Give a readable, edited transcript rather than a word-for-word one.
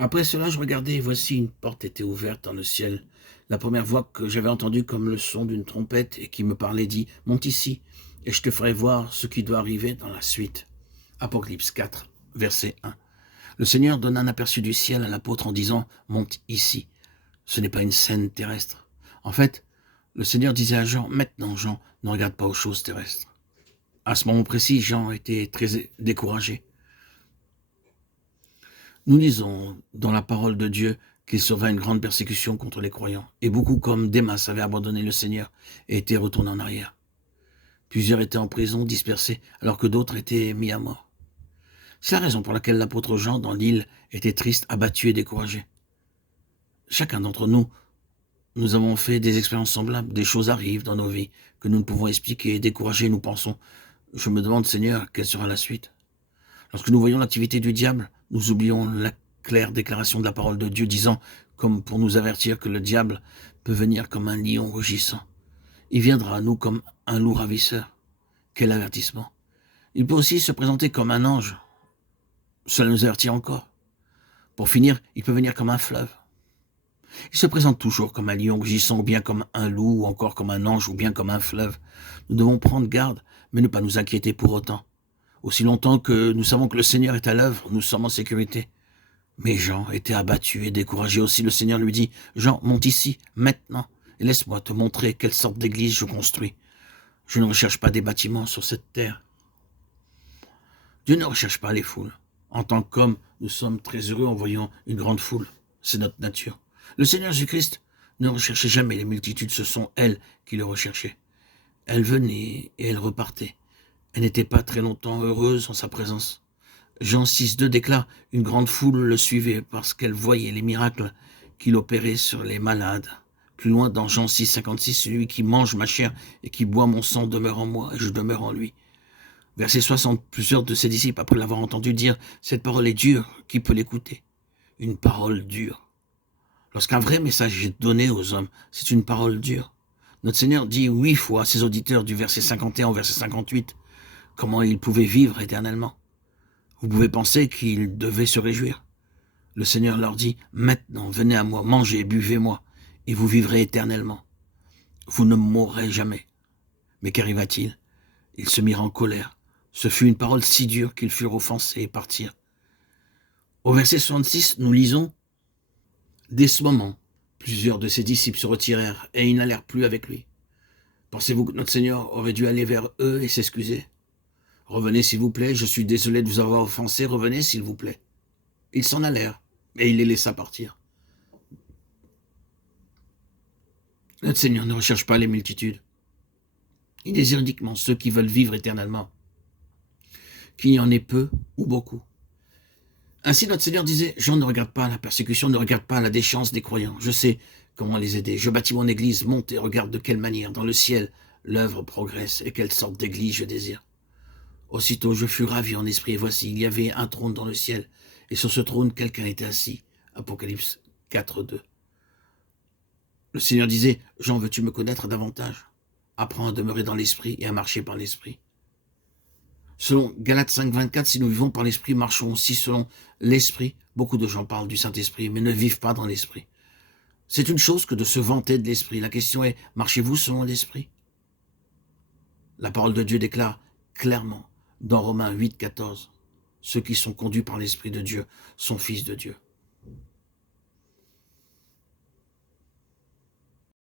Après cela, je regardai, et voici une porte était ouverte dans le ciel. La première voix que j'avais entendue comme le son d'une trompette et qui me parlait dit, monte ici, et je te ferai voir ce qui doit arriver dans la suite. Apocalypse 4, verset 1. Le Seigneur donne un aperçu du ciel à l'apôtre en disant, monte ici. Ce n'est pas une scène terrestre. En fait, le Seigneur disait à Jean, maintenant Jean, ne regarde pas aux choses terrestres. À ce moment précis, Jean était très découragé. Nous lisons dans la parole de Dieu qu'il survint une grande persécution contre les croyants, et beaucoup comme Démas avaient abandonné le Seigneur et étaient retournés en arrière. Plusieurs étaient en prison, dispersés, alors que d'autres étaient mis à mort. C'est la raison pour laquelle l'apôtre Jean, dans l'île, était triste, abattu et découragé. Chacun d'entre nous, nous avons fait des expériences semblables, des choses arrivent dans nos vies que nous ne pouvons expliquer, découragés, nous pensons, je me demande, Seigneur, quelle sera la suite? Lorsque nous voyons l'activité du diable, nous oublions la claire déclaration de la parole de Dieu disant, comme pour nous avertir que le diable peut venir comme un lion rugissant. Il viendra à nous comme un loup ravisseur. Quel avertissement! Il peut aussi se présenter comme un ange. Cela nous avertit encore. Pour finir, il peut venir comme un fleuve. Il se présente toujours comme un lion rugissant, ou bien comme un loup, ou encore comme un ange, ou bien comme un fleuve. Nous devons prendre garde, mais ne pas nous inquiéter pour autant. Aussi longtemps que nous savons que le Seigneur est à l'œuvre, nous sommes en sécurité. Mais Jean était abattu et découragé aussi. Le Seigneur lui dit, Jean, monte ici, maintenant, et laisse-moi te montrer quelle sorte d'église je construis. Je ne recherche pas des bâtiments sur cette terre. Dieu ne recherche pas les foules. En tant qu'homme, nous sommes très heureux en voyant une grande foule. C'est notre nature. Le Seigneur Jésus-Christ ne recherchait jamais les multitudes, ce sont elles qui le recherchaient. Elles venaient et elles repartaient. Elles n'étaient pas très longtemps heureuses en sa présence. Jean 6,2 déclare « Une grande foule le suivait parce qu'elle voyait les miracles qu'il opérait sur les malades. » Plus loin, dans Jean 6,56, « Celui qui mange ma chair et qui boit mon sang demeure en moi et je demeure en lui. » Verset 60, plusieurs de ses disciples, après l'avoir entendu dire « Cette parole est dure, qui peut l'écouter ?» Une parole dure. Lorsqu'un vrai message est donné aux hommes, c'est une parole dure. Notre Seigneur dit 8 fois à ses auditeurs du verset 51 au verset 58 comment ils pouvaient vivre éternellement. Vous pouvez penser qu'ils devaient se réjouir. Le Seigneur leur dit, maintenant, venez à moi, mangez, buvez-moi, et vous vivrez éternellement. Vous ne mourrez jamais. Mais qu'arriva-t-il? Ils se mirent en colère. Ce fut une parole si dure qu'ils furent offensés et partirent. Au verset 66, nous lisons, dès ce moment, plusieurs de ses disciples se retirèrent et ils n'allèrent plus avec lui. Pensez-vous que notre Seigneur aurait dû aller vers eux et s'excuser? Revenez s'il vous plaît, je suis désolé de vous avoir offensé, revenez s'il vous plaît. Ils s'en allèrent, et il les laissa partir. Notre Seigneur ne recherche pas les multitudes. Il désire uniquement ceux qui veulent vivre éternellement, qu'il y en ait peu ou beaucoup. Ainsi, notre Seigneur disait, Jean ne regarde pas la persécution, ne regarde pas la déchéance des croyants. Je sais comment les aider. Je bâtis mon église, monte et regarde de quelle manière, dans le ciel, l'œuvre progresse et quelle sorte d'église je désire. Aussitôt, je fus ravi en esprit, et voici, il y avait un trône dans le ciel, et sur ce trône, quelqu'un était assis. Apocalypse 4, 2. Le Seigneur disait, Jean, veux-tu me connaître davantage? Apprends à demeurer dans l'esprit et à marcher par l'esprit. Selon Galates 5, 24, si nous vivons par l'esprit, marchons aussi selon l'esprit. Beaucoup de gens parlent du Saint-Esprit, mais ne vivent pas dans l'esprit. C'est une chose que de se vanter de l'esprit. La question est, marchez-vous selon l'esprit? La parole de Dieu déclare clairement, dans Romains 8, 14, ceux qui sont conduits par l'Esprit de Dieu sont fils de Dieu.